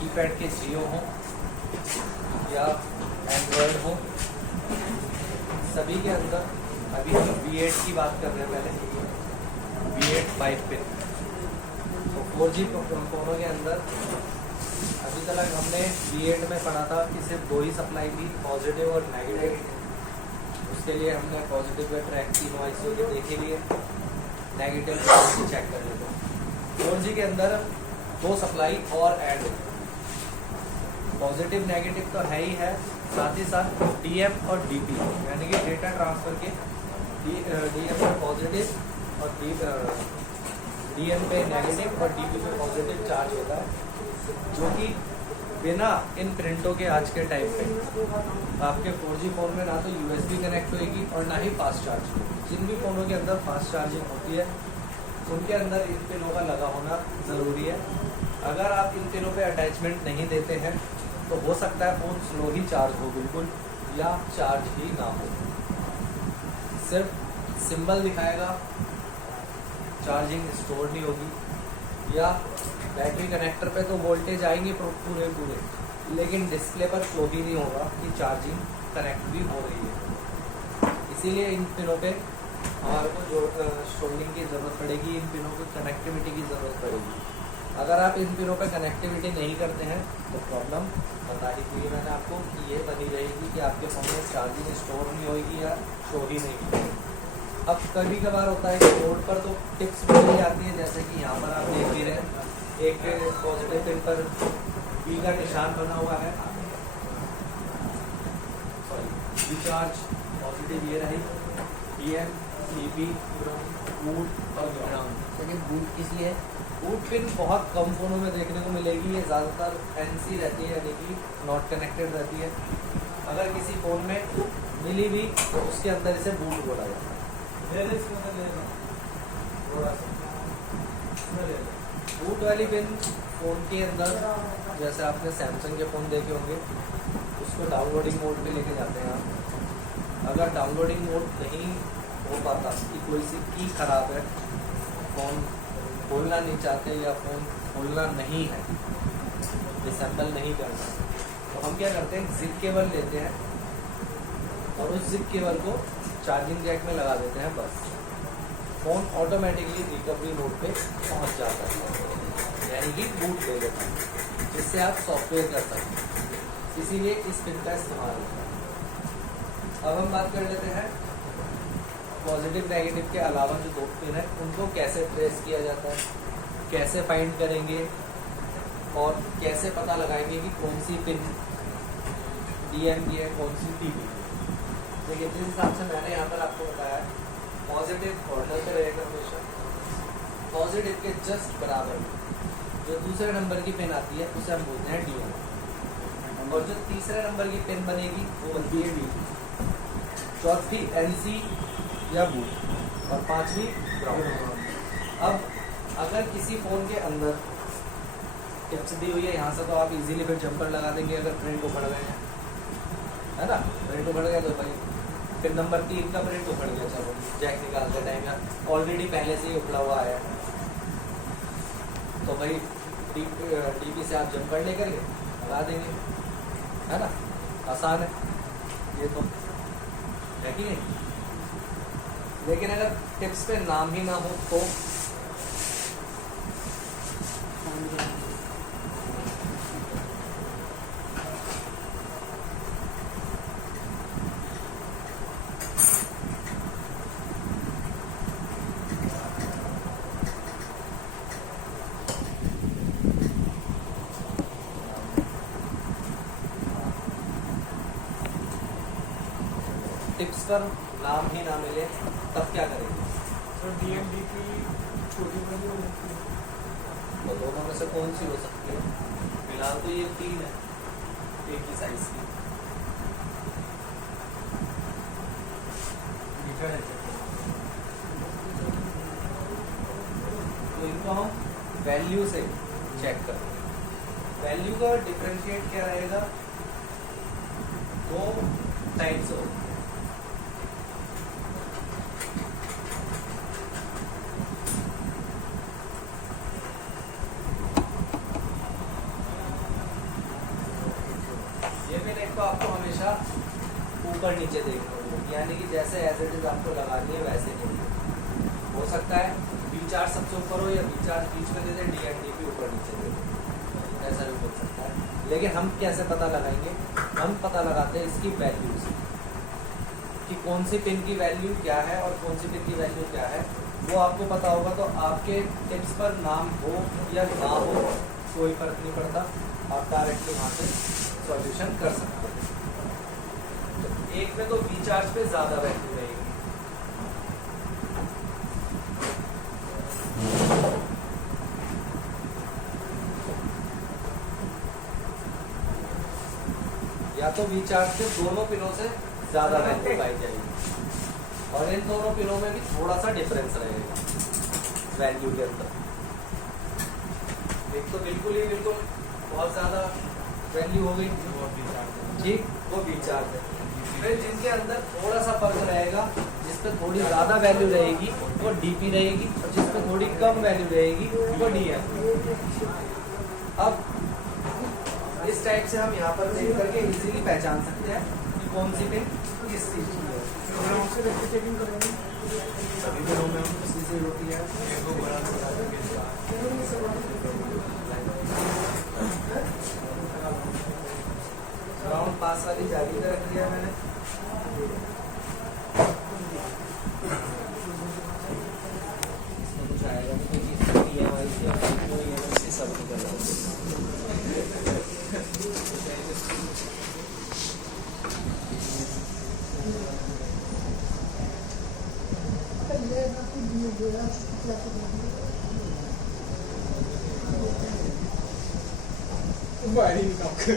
Keypad के जियो हो या एंड्रॉयड हो, सभी के अंदर अभी हम V8 की बात कर रहे हैं। पहले V8 5 पिन, तो 4G फ़ोनों के अंदर अभी तक हमने V8 में पढ़ा था कि सिर्फ 2 ही सप्लाई थी, पॉजिटिव और नेगेटिव। उसके लिए हमने पॉजिटिव का ट्रैक तीनों ICO के देखे लिए, नेगेटिव चेक कर लेते हैं। 4G के अंदर 2 सप्लाई और ऐड है, पॉजिटिव नेगेटिव तो है ही है, साथ ही साथ DM और DP यानी कि डेटा ट्रांसफ़र के DM पे पॉजिटिव और DM पे नेगेटिव और DP पे पॉजिटिव चार्ज होता है, जो कि बिना इन प्रिंटों के आज के टाइम पे आपके 4G फ़ोन में ना तो USB कनेक्ट होएगी और ना ही फास्ट चार्जिंग। जिन भी फ़ोनों के अंदर फास्ट चार्जिंग होती है उनके अंदर इन पिनों का लगा होना ज़रूरी है। अगर आप इन पिनों पे अटैचमेंट नहीं देते हैं तो हो सकता है फ़ोन स्लो ही चार्ज हो बिल्कुल, या चार्ज ही ना हो, सिर्फ सिंबल दिखाएगा, चार्जिंग स्टोर नहीं होगी, या बैटरी कनेक्टर पे तो वोल्टेज आएंगे पूरे, लेकिन डिस्प्ले पर शो भी नहीं होगा कि चार्जिंग कनेक्ट भी हो रही है। इसीलिए इन पिनों पे हमारे को शोल्डिंग की ज़रूरत पड़ेगी, इन पिनों को कनेक्टिविटी की ज़रूरत पड़ेगी। अगर आप इन पिनों पे कनेक्टिविटी नहीं करते हैं तो प्रॉब्लम बता ही थी मैंने आपको कि ये बनी रहेगी कि आपके फ़ोन में चार्जिंग स्टोर नहीं होगी या शो ही नहीं होगी। अब कभी कभार होता है कि बोर्ड पर तो टिप्स मिल जाती है, जैसे कि यहाँ पर आप देख ही रहे हैं, एक पॉजिटिव पिन पर B का निशान बना हुआ है, सॉरी रिचार्ज पॉजिटिव ये रही, DM DP बूट और ग्राउंड। लेकिन बूट किस लिए? बूट पिन बहुत कम फ़ोनों में देखने को मिलेगी, ये ज़्यादातर NC रहती है यानी कि नॉट कनेक्टेड रहती है। अगर किसी फ़ोन में मिली भी तो उसके अंदर इसे बूट बोला जाता है। बूट वाली पिन फ़ोन के अंदर, जैसे आपने सैमसंग के फ़ोन देखे होंगे, उसको डाउनलोडिंग मोड पे लेके जाते हैं आप। अगर डाउनलोडिंग मोड नहीं हो पाता कि कोई सी की ख़राब है, फ़ोन खोलना नहीं चाहते या फ़ोन खोलना नहीं है, डिसेंबल नहीं करना, तो हम क्या करते हैं, जिप केबल लेते हैं और उस जिप केबल को चार्जिंग जैक में लगा देते हैं, बस फ़ोन ऑटोमेटिकली रिकवरी मोड पे पहुंच जाता है, यानी कि बूट ले लेता है, जिससे आप सॉफ्टवेयर कर सकते हैं। इसीलिए इस पिन का इस्तेमाल होता है। अब हम बात कर लेते हैं पॉजिटिव नेगेटिव के अलावा जो 2 पिन है उनको कैसे ट्रेस किया जाता है, कैसे फाइंड करेंगे और कैसे पता लगाएंगे कि कौन सी पिन DM की है, कौन सी DP की है। देखिए, जिस हिसाब से मैंने यहाँ पर आपको बताया, पॉजिटिव कॉर्नर पर रहेगा हमेशा, पॉजिटिव के जस्ट बराबर जो दूसरे नंबर की पिन आती है उसे हम बोलते हैं DM, और जो तीसरे नंबर की पिन बनेगी वो बनती है DP, चौथी NC या बूट और 5वीं ग्राउंड। अब अगर किसी फ़ोन के अंदर टिप्स दी हुई है यहाँ से, तो आप इजीली फिर जंपर लगा देंगे अगर प्रिंट उखड़ गए हैं, है ना, प्रिंट उखड़ गया तो भाई फिर नंबर 3 का प्रिंट उखड़ गया, चलो जैक निकालते टाइम या ऑलरेडी पहले से ही उखड़ा हुआ है, तो भाई DP से आप जंपर लेकर के लगा देंगे, है ना, आसान है ये तो, है कि नहीं। लेकिन अगर टिप्स पे नाम ही ना हो तो टिप्स पर नाम ही ना मिले तब क्या करेंगे? तो DMD की छोटी बड़ी हो सकती है, तो दोनों में से कौन सी हो सकती है? फिलहाल तो ये 3 है एक ही साइज की। तो इनको हम वैल्यू से चेक करते हैं। वैल्यू का डिफरेंशिएट क्या रहेगा? 2 टाइप्स हो, को आपको हमेशा ऊपर नीचे देखना होगा, यानी कि जैसे एज इट इज आपको लगानी है वैसे नहीं। हो सकता है बी चार्ज सबसे ऊपर हो या बी चार्ज बीच में दे दे, डी एंड डी भी ऊपर नीचे दे दे, ऐसा भी हो सकता है। लेकिन हम कैसे पता लगाएंगे? हम पता लगाते हैं इसकी वैल्यूज, कि कौन सी पिन की वैल्यू क्या है और कौन सी पिन की वैल्यू क्या है, वो आपको पता होगा। तो आपके टिप्स पर नाम हो या ना हो कोई फर्क नहीं पड़ता, आप डायरेक्टली वहाँ से सॉल्यूशन कर सकते हैं। तो एक में तो बी चार्ज पे ज़्यादा वैल्यू रहेगी, या तो बी चार्ज पे दोनों पिनों से ज़्यादा वैल्यू पाई जाएगी, और इन दोनों पिनों में भी थोड़ा सा डिफरेंस रहेगा वैल्यू के अंदर। एक तो बिल्कुल बहुत ज़्यादा वैल्यू हो गई, ठीक, वो बी चार्ज है। फिर जिनके अंदर थोड़ा सा फर्क रहेगा, जिस पे थोड़ी ज़्यादा वैल्यू रहेगी वो डीपी रहेगी, और जिस पे थोड़ी कम वैल्यू रहेगी वो डीएम। अब इस टाइप से हम यहाँ पर देख करके इजीली पहचान सकते हैं कि कौन सी पिन किस चीज़ की है। सभी पिनों में हम इसी से होती है। राउंड पास वाली जाली पे रख दिया मैंने। इसमें कुछ आएगा नहीं क्योंकि हमारी सब निकल जाएगी। वायरिंग काम कर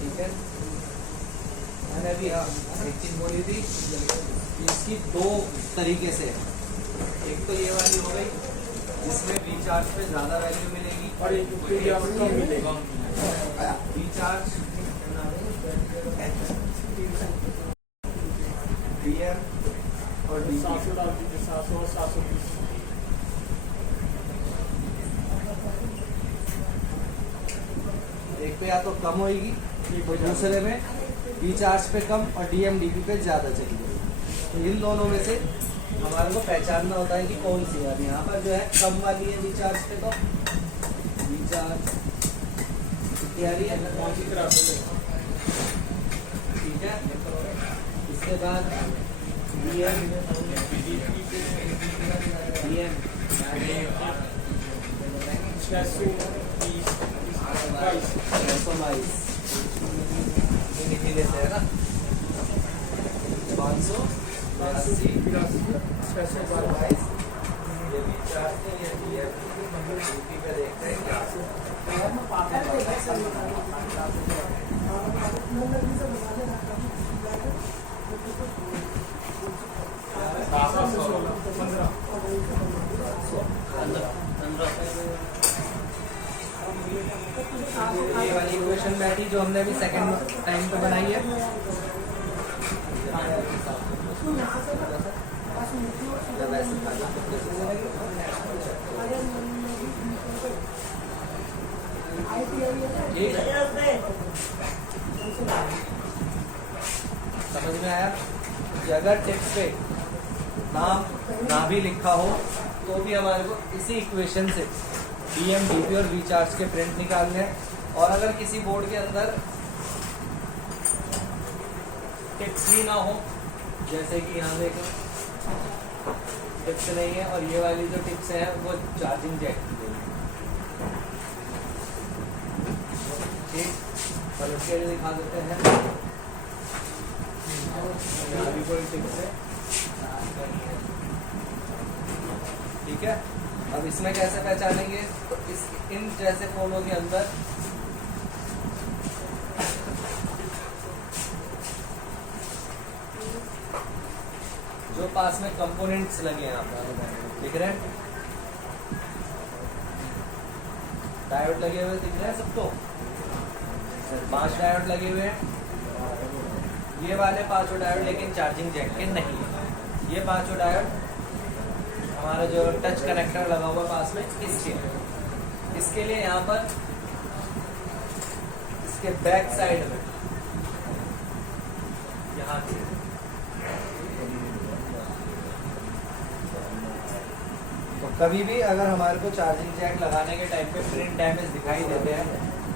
ठीक है। मैंने अभी एक चीज बोली थी, इसकी दो तरीके से, एक तो ये वाली हो गई जिसमें रिचार्ज पे ज्यादा वैल्यू मिलेगी, और एक कम मिलेगा। रिचार्ज डीएम और डी 700 डाल दीजिए, 700 और 720। एक पे या तो कम होगी, दूसरे में रिचार्ज पे कम और डीएमडीपी पे ज़्यादा चली जाएगी। तो इन दोनों में से हमारे को पहचानना होता है कि कौन सी है। यहाँ पर जो है कम वाली है रिचार्ज पे, तो रिचार्ज क्या रही है, कौन सी तरह से ठीक है। इसके बाद डीएम लिख लेते हैं ना, 582 ये रिचार्ज है, ये डीएमडीपी पे देखते हैं क्या ये वाली इक्वेशन बैठी जो हमने अभी सेकंड टाइम पे बनाई है। ठीक है, समझ में आया कि अगर टिप्स पे नाम ना भी लिखा हो तो भी हमारे को इसी इक्वेशन से डीएम डीपी और रिचार्ज के प्रिंट निकालने हैं। और अगर किसी बोर्ड के अंदर टिप्स ही ना हो, जैसे कि यहाँ देखो टिप्स नहीं है और ये वाली जो टिप्स है वो चार्जिंग जैक की गई है, ठीक। और उसके लिए दिखा देते हैं यहाँ भी कोई टिप्स है, ठीक है। अब इसमें कैसे पहचानेंगे, तो इस इन जैसे फोनों के अंदर जो पास में कंपोनेंट्स लगे हैं आपको दिख रहे हैं, डायोड लगे हुए दिख रहे हैं सबको, 5 डायोड लगे हुए हैं। ये वाले 5 डायोड लेकिन चार्जिंग जैक के नहीं है। ये 5 डायोड हमारा जो टच कनेक्टर लगा हुआ पास में इसके लिए यहाँ पर इसके बैक साइड में यहाँ तो कभी भी अगर हमारे को चार्जिंग जैक लगाने के टाइम पे प्रिंट डैमेज दिखाई देते हैं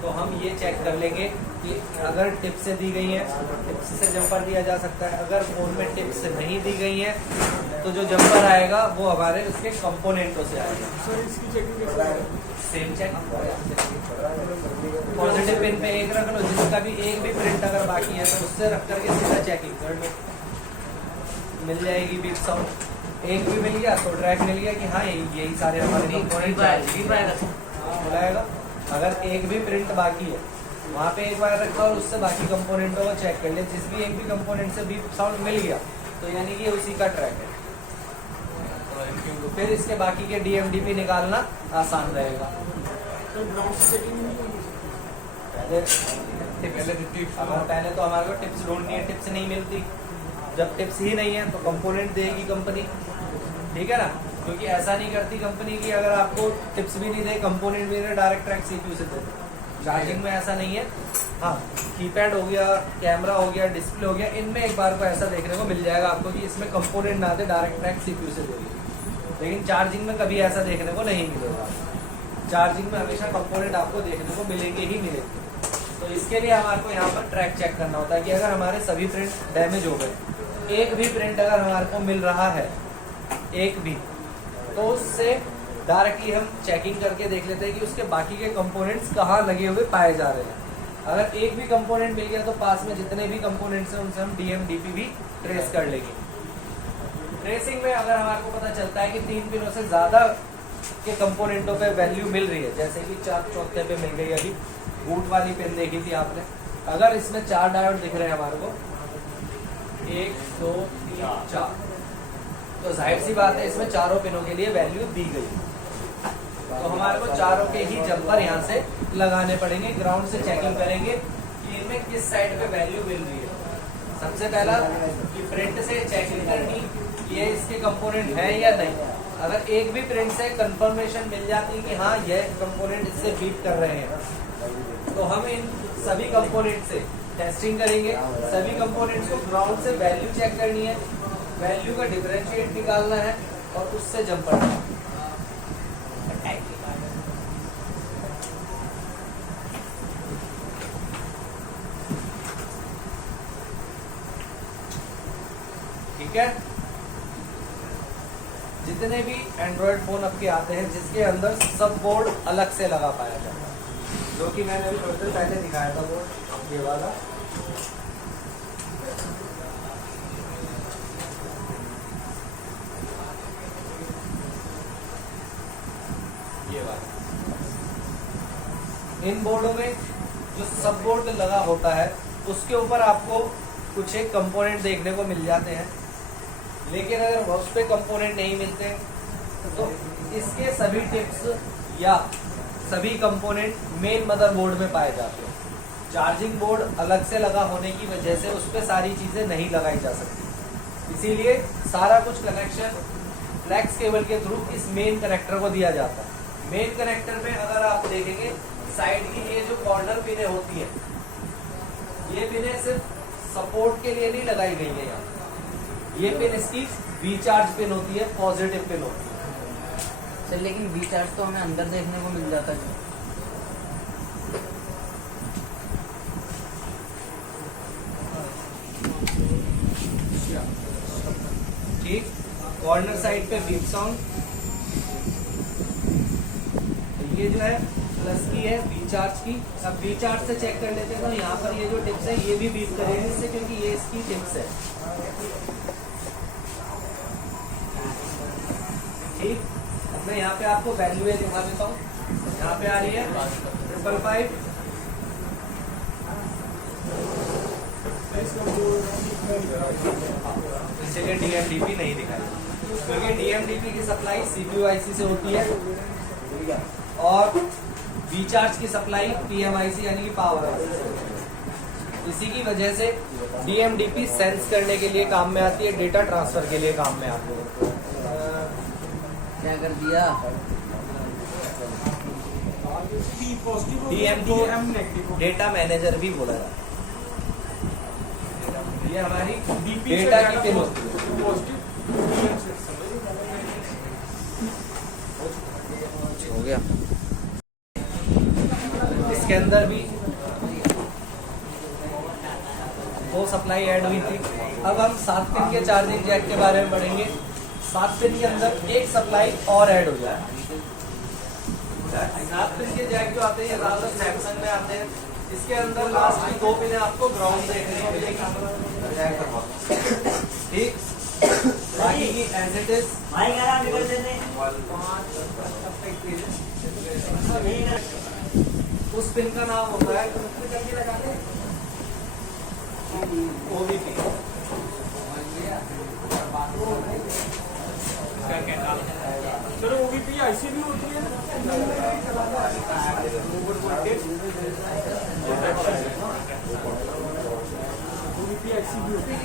तो हम ये चेक कर लेंगे कि अगर टिप से दी गई है, टिप्स से जंपर दिया जा सकता है। अगर फोन में टिप्स नहीं दी गई है तो जो जंपर आएगा वो हमारे उसके कंपोनेंटों से आएगा। सर इसकी चेकिंग कैसे करें? सेम चेक, पॉजिटिव पिन पे एक रख लो, जिसका भी एक भी प्रिंट अगर बाकी है तो उससे रख करके सीधा चेकिंग कर लो, मिल जाएगी बीप साउंड। एक भी मिल गया तो ट्रैक मिल गया कि हाँ यही सारे हमारे कंपोनेंट बुलाएगा। अगर एक भी प्रिंट बाकी है वहाँ पे एक बार रखा और उससे बाकी कंपोनेंटों को चेक कर लिया, जिस भी एक भी कंपोनेंट से बीप साउंड मिल गया तो यानी कि उसी का ट्रैक है। फिर इसके बाकी के DMDP निकालना आसान रहेगा। तो ग्राउंड से चेकिंग नहीं होगी? पहले तो हमारे को टिप्स ढूंढनी है, टिप्स नहीं मिलती। जब टिप्स ही नहीं है तो कंपोनेंट देगी कंपनी, ठीक है ना, क्योंकि ऐसा नहीं करती कंपनी की अगर आपको टिप्स भी नहीं दे कंपोनेंट भी नहीं, डायरेक्ट ट्रैक CPU से दे। चार्जिंग में ऐसा नहीं है। हाँ, कीपैड हो गया, कैमरा हो गया, डिस्प्ले हो गया, इनमें एक बार को ऐसा देखने को मिल जाएगा आपको कि इसमें कंपोनेंट ना दे, डायरेक्ट ट्रैक CPU से देगी। लेकिन चार्जिंग में कभी ऐसा देखने को नहीं मिलेगा। चार्जिंग में हमेशा कंपोनेंट आपको देखने को मिलेंगे ही मिलेंगे। तो इसके लिए हमारे को यहाँ पर ट्रैक चेक करना होता है कि अगर हमारे सभी प्रिंट डैमेज हो गए, एक भी प्रिंट अगर हमारे को मिल रहा है, एक भी, तो उससे डायरेक्टली हम चेकिंग करके देख लेते हैं कि उसके बाकी के कंपोनेंट्स कहाँ लगे हुए पाए जा रहे हैं। अगर एक भी कंपोनेंट मिल गया तो पास में जितने भी कंपोनेंट्स हैं उनसे हम DMDP भी ट्रेस कर लेंगे। ट्रेसिंग में अगर हमारे को पता चलता है कि 3 पिनों से ज़्यादा के कंपोनेंटों पे वैल्यू मिल रही है, जैसे कि 4 चौथे पे मिल गई, अभी बूट वाली पिन देखी थी आपने, अगर इसमें 4 डायोड दिख रहे हैं हमारे को, 1 2 3 4, तो जाहिर सी बात है इसमें चारों पिनों के लिए वैल्यू दी गई। तो हमारे को चारों के ही जंपर यहाँ से लगाने पड़ेंगे। ग्राउंड से चेकिंग करेंगे कि इनमें किस साइड पे वैल्यू मिल रही है। सबसे पहला कि प्रिंट से चेकिंग करनी ये इसके कंपोनेंट है या नहीं। अगर एक भी प्रिंट से कंफर्मेशन मिल जाती है कि हाँ ये कंपोनेंट इससे बीट कर रहे हैं, तो हम इन सभी कंपोनेंट से टेस्टिंग करेंगे। सभी कंपोनेंट्स को ग्राउंड से वैल्यू चेक करनी है, वैल्यू का डिफरेंशिएट निकालना है और उससे जंपर। ठीक है, जितने भी एंड्रॉयड फोन आपके आते हैं जिसके अंदर सब बोर्ड अलग से लगा पाया जाता है, जो कि मैंने अभी थोड़ी देर पहले दिखाया था बोर्ड, ये वाला। ये वाला इन बोर्डों में जो सब बोर्ड लगा होता है उसके ऊपर आपको कुछ एक कंपोनेंट देखने को मिल जाते हैं। लेकिन अगर उस पे कंपोनेंट नहीं मिलते तो इसके सभी टिप्स या सभी कंपोनेंट मेन मदरबोर्ड में पाए जाते हैं। चार्जिंग बोर्ड अलग से लगा होने की वजह से उस पर सारी चीज़ें नहीं लगाई जा सकती, इसीलिए सारा कुछ कनेक्शन फ्लैक्स केबल के थ्रू इस मेन कनेक्टर को दिया जाता है। मेन कनेक्टर में अगर आप देखेंगे साइड की ये जो कॉर्नर पिनें होती हैं, ये पिनें सिर्फ सपोर्ट के लिए नहीं लगाई गई है। यहाँ ये पिन इसकी वी चार्ज पिन होती है, पॉजिटिव पिन होती है। सर लेकिन वी चार्ज तो हमें अंदर देखने को मिल जाता है। ठीक, कॉर्नर साइड पे बीप साउंड, ये जो है प्लस की है वी चार्ज की। अब वी चार्ज से चेक कर लेते हैं तो यहाँ पर ये जो टिप्स है ये भी बीप करेंगे इससे, क्योंकि ये इसकी टिप्स है। मैं यहाँ पे आपको वैल्यू दिखा देता हूँ। यहाँ पे आ रही है 555। इसलिए DMDP नहीं दिखाई, क्योंकि DMDP की सप्लाई CPU IC से होती है और V-चार्ज की सप्लाई PMIC यानी कि पावर IC से होती है। इसी की वजह से DMDP सेंस करने के लिए काम में आती है, डेटा ट्रांसफर के लिए काम में आती है। क्या कर दिया? DMDP डेटा मैनेजर भी बोला जाता है। ये हमारी डेटा की पिन होती है। हो गया। इसके अंदर भी 2 सप्लाई ऐड हुई थी। अब हम 7 पिन के चार्जिंग जैक के बारे में पढ़ेंगे। 7 पिन के अंदर एक सप्लाई और ऐड हो जाए। 7 पिन के जैक जो आते हैं ये ज्यादातर सैमसंग में आते हैं। इसके अंदर लास्ट की 2 पिन आपको ग्राउंड देखने को मिलेगी, ठीक। बाकी की एज इट इज उस पिन का नाम होता है OVP। चलो OVP IC भी होती है। OVP IC भी होती है।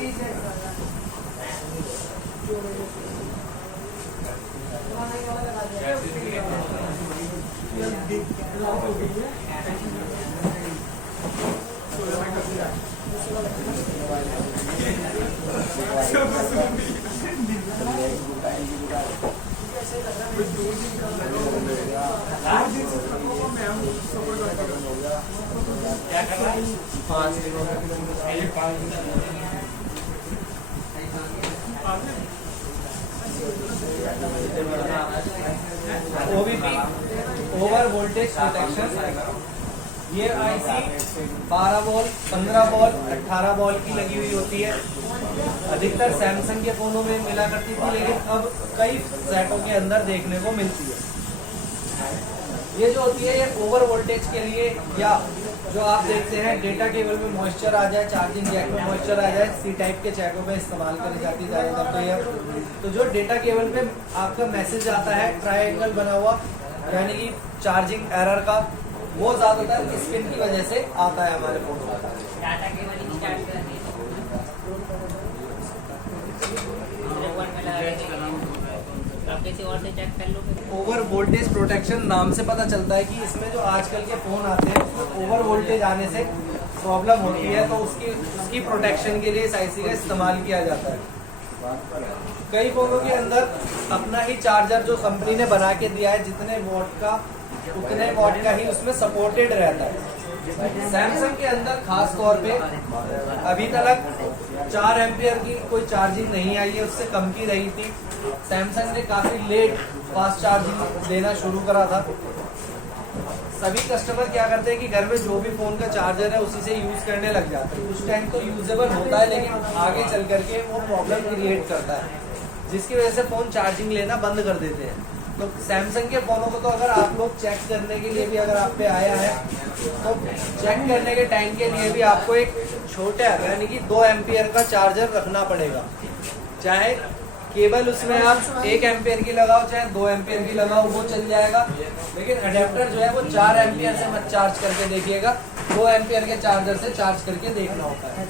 क्या कर रहा है? 5 दिनों में OVP ओवर वोल्टेज प्रोटेक्शन। ये IC 12 वोल्ट, 15 वोल्ट, 18 वोल्ट की लगी हुई होती है। अधिकतर सैमसंग के फोनों में मिला करती थी, लेकिन अब कई सेटों के अंदर देखने को मिलती है। ये जो होती है ये ओवर वोल्टेज के लिए, या जो आप देखते हैं डेटा केबल में मॉइस्चर आ जाए, चार्जिंग जैक में मॉइस्चर आ जाए, C टाइप के जैकों में इस्तेमाल करी जाती है ज़्यादातर। तो ये तो जो डेटा केबल पे आपका मैसेज आता है ट्रायंगल बना हुआ, यानी कि चार्जिंग एरर का, वो ज़्यादातर इस पिन की वजह से आता है हमारे फोन में। ओवर वोल्टेज प्रोटेक्शन नाम से पता चलता है कि इसमें जो आजकल के फोन आते हैं उसमें ओवर वोल्टेज आने से प्रॉब्लम होती है, तो उसकी प्रोटेक्शन के लिए इस IC का इस्तेमाल किया जाता है। कई फोनों के अंदर अपना ही चार्जर जो कंपनी ने बना के दिया है, जितने वॉट का उतने वॉट का ही उसमें सपोर्टेड रहता है। सैमसंग के अंदर खास तौर पे अभी तक 4 एम्पियर की कोई चार्जिंग नहीं आई है, उससे कम की रही थी। सैमसंग ने काफी लेट फास्ट चार्जिंग देना शुरू करा था। सभी कस्टमर क्या करते हैं कि घर में जो भी फोन का चार्जर है उसी से यूज करने लग जाते हैं। उस टाइम तो यूजेबल होता है, लेकिन आगे चल करके वो प्रॉब्लम क्रिएट करता है, जिसकी वजह से फोन चार्जिंग लेना बंद कर देते हैं। तो सैमसंग के फोनों को तो अगर आप लोग चेक करने के लिए भी अगर आप पे आया है, तो चेक करने के टाइम के लिए भी आपको एक छोटा यानी कि 2 एम्पियर का चार्जर रखना पड़ेगा। चाहे केबल उसमें आप 1 एम्पियर की लगाओ, चाहे 2 एम्पियर की लगाओ, वो चल जाएगा। लेकिन अडेप्टर जो है वो 4 एम्पियर से मत चार्ज करके देखिएगा, 2 एम्पियर के चार्जर से चार्ज करके देखना होता है।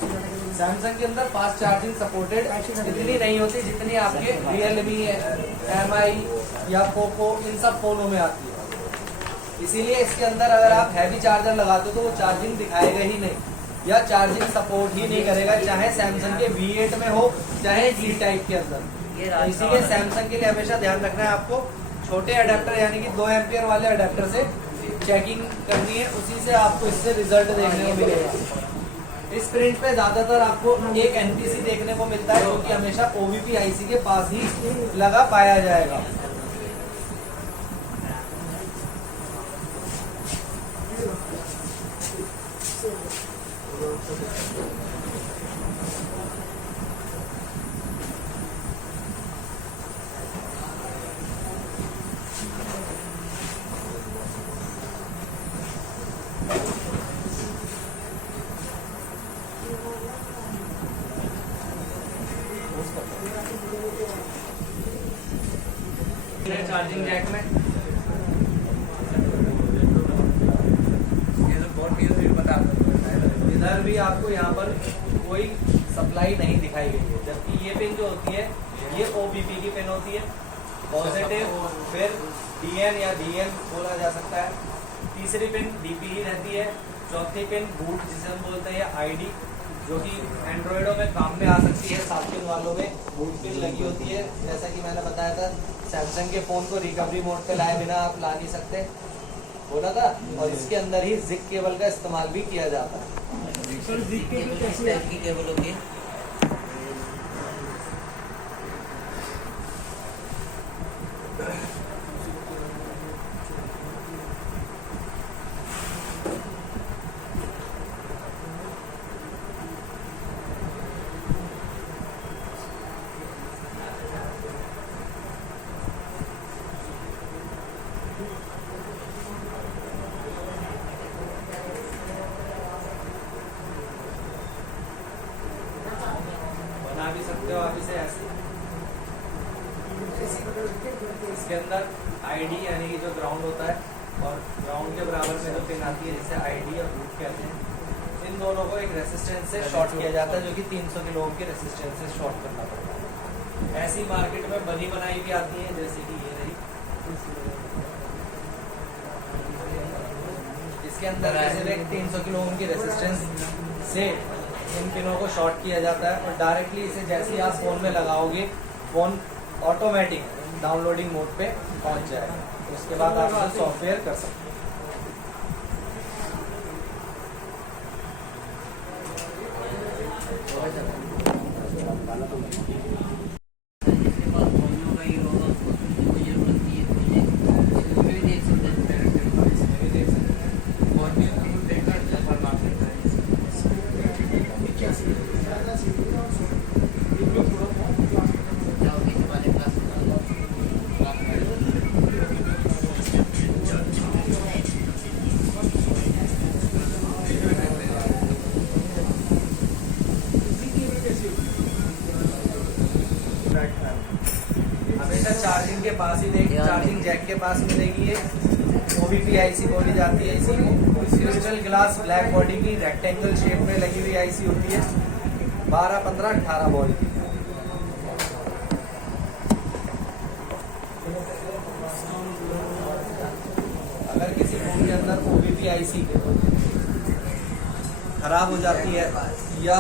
सैमसंग के अंदर फास्ट चार्जिंग सपोर्टेड इतनी नहीं होती जितनी आपके Realme, MI या पोको इन सब फोनों में आती है। इसीलिए इसके अंदर अगर आप हैवी चार्जर लगाते हो तो वो चार्जिंग दिखाएगा ही नहीं, या चार्जिंग सपोर्ट ही नहीं करेगा, चाहे सैमसंग के V8 में हो, चाहे G टाइप के अंदर। तो इसीलिए सैमसंग के लिए हमेशा ध्यान रखना है आपको, छोटे अडेप्टर यानी कि 2 एम्पियर वाले अडेप्टर से चेकिंग करनी है, उसी से आपको इससे रिजल्ट देखने को मिलेगा। इस प्रिंट पे ज्यादातर आपको एक NPC देखने को मिलता है, जो कि हमेशा OVP IC के पास ही लगा पाया जाएगा। चार्जिंग जैक में ये तो बहुत न्यूज़ बता इधर भी आपको यहाँ पर कोई सप्लाई नहीं दिखाई गई है, जबकि ये पिन जो होती है ये OBP की पिन होती है, पॉजिटिव, फिर DN या DN बोला जा सकता है। तीसरी पिन DP ही रहती है। चौथी पिन बूट जिसे हम बोलते हैं, ID, जो कि एंड्रॉइडों में काम में आ सकती है। 7 पिन वालों में बूट पिन लगी होती है। जैसा कि मैंने बताया था, सैमसंग के फ़ोन को रिकवरी मोड पे लाए बिना आप ला नहीं सकते, बोला था। और इसके अंदर ही जिग केबल का इस्तेमाल भी किया जाता है। सर जिग केबल किस कैसी टाइप की केबल होती है? बना भी सकते हो आप इसे ऐसे। इसके अंदर ID यानी कि जो ग्राउंड होता है, और ग्राउंड के बराबर में जो पिन आती है जिसे ID और बूट कहते हैं, इन दोनों को एक रेसिस्टेंस से शॉर्ट किया जाता है, जो कि 300 किलो ओम के रेसिस्टेंस से शॉर्ट करना पड़ता है। ऐसी मार्केट में बनी बनाई भी आती है, जैसे कि ये रही। इसके अंदर सिर्फ 300 किलो ओम की रेसिस्टेंस से इन पिनों को शॉर्ट किया जाता है, और डायरेक्टली इसे जैसे ही आप फ़ोन में लगाओगे, फ़ोन ऑटोमेटिक डाउनलोडिंग मोड पे पहुंच जाएगा। तो उसके बाद आप सॉफ्टवेयर कर सकते हैं। जिसके पास फोन होगा ये होगा, उसको कोई जरूरत नहीं है खोलने की। इसमें भी देख सकते हैं इसमें भी देख सकते हैं। और भी देखा जाओगे वाले क्लास हमेशा चार्जिंग के पास ही देखिए, चार्जिंग जैक के पास मिलेगी। ये OBP IC बोली जाती है इसी को। क्रिस्टल ग्लास ब्लैक बॉडी की रेक्टेंगल शेप में लगी हुई IC होती है, 12, 15, 18 वोल्ट की। अगर किसी फोन के अंदर OBP IC खराब हो जाती है या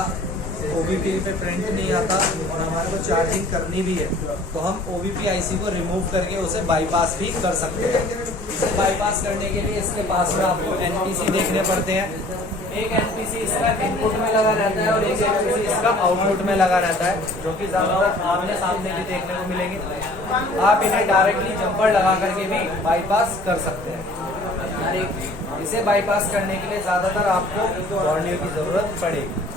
OBP पे प्रिंट नहीं आता और हमारे को चार्जिंग करनी भी है, तो हम OBP IC को रिमूव करके उसे बाईपास भी कर सकते हैं। इसे बाईपास करने के लिए इसके पास में आपको NPC देखने पड़ते हैं। एक NPC इसका इनपुट में लगा रहता है और एक NPC इसका आउटपुट में लगा रहता है, जो कि ज़्यादातर आमने सामने भी देखने को मिलेंगे। आप इन्हें डायरेक्टली जंपर लगा करके भी बाईपास कर सकते हैं। इसे बाईपास करने के लिए ज़्यादातर आपको ऑडियो की ज़रूरत पड़ेगी।